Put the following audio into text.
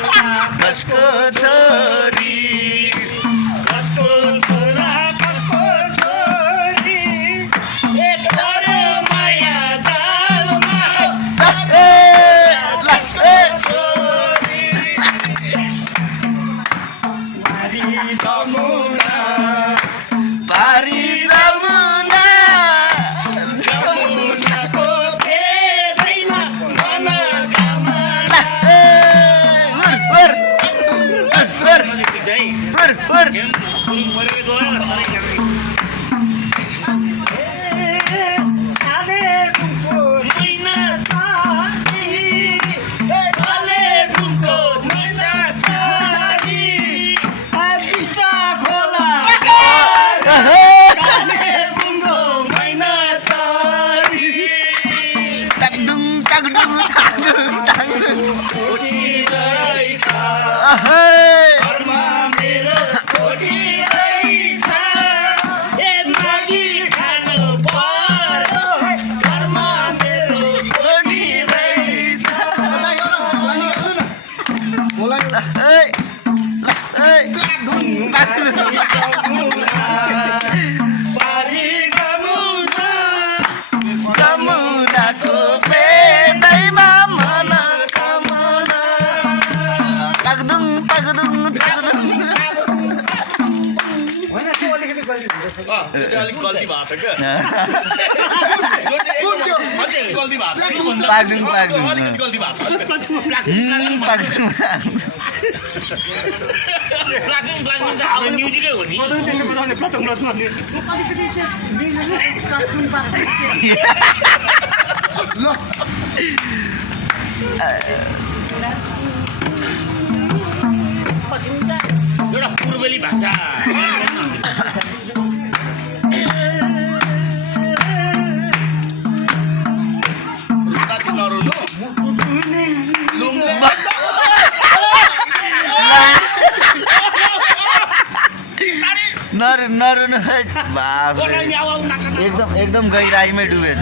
कसको छोरी कसको छोरा कसको छोरी एक अरे माया जालमा कसको छोरी मारी जमुना पारी जमुना जमुनाको फेदैमा मनोकामना जमुनाको फेदैमा मनोकामना तगदुङ तगदुङ तगदुङ अलिक गल्ती भएको छ क्या गल्ती भएको छ पागदुङ पागदुङ अलिकति गल्ती भएको छ पागदुङ प्लाकिङ त हाम्रो म्युजिकै हो नि एउटा पूर्वेली भाषा नरुनु बाप एकदम गहिराईमै डुबेछ